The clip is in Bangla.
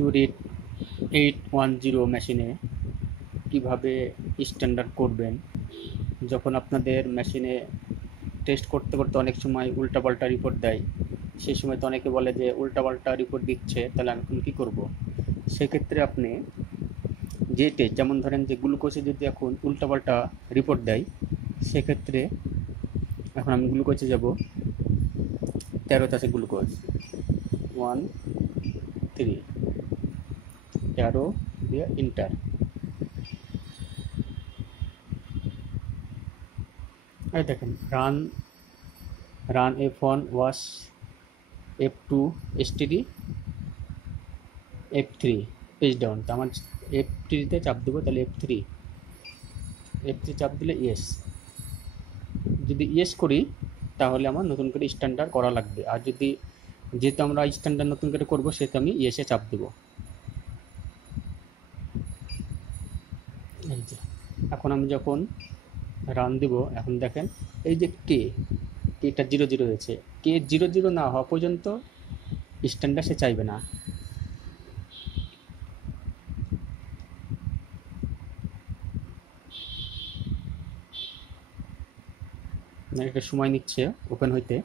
কিউরিট 810 মেশিনে কিভাবে স্ট্যান্ডার্ড করবেন। যখন আপনাদের মেশিনে টেস্ট করতে করতে অনেক সময় উল্টাপাল্টা রিপোর্ট দেয়, সেই সময় তো অনেকে বলে যে উল্টাপাল্টা রিপোর্ট দিচ্ছে, তাহলে আমি এখন কী করবো। সেক্ষেত্রে আপনি যে টেস্ট, যেমন ধরেন যে গ্লুকোজে যদি এখন উল্টাপাল্টা রিপোর্ট দেয়, সেক্ষেত্রে এখন আমি গ্লুকোজে যাব। 13তে আছে গ্লুকোজ 13, 13 দিয়ে ইন্টার। এই দেখেন run F1 wash F2 STD F3 page down. তো আমার F3তে চাপ দেবো, তাহলে F3 চাপ দিলে ইয়েস। যদি ইয়েস করি তাহলে আমার নতুন করে স্ট্যান্ডার্ড করা লাগবে। আর যদি যেহেতু আমরা স্ট্যান্ডার্ড নতুন করে করবো, সেহেতু আমি ইয়েসে চাপ দেবো। এই যে এখন আমি যখন রান দেব, এখন দেখেন এই যে কেটা 00 হয়েছে। কে 00 না হওয়া পর্যন্ত স্ট্যান্ডার্ড সে চাইবে না। একটা সময় নিচ্ছে ওপেন হইতে।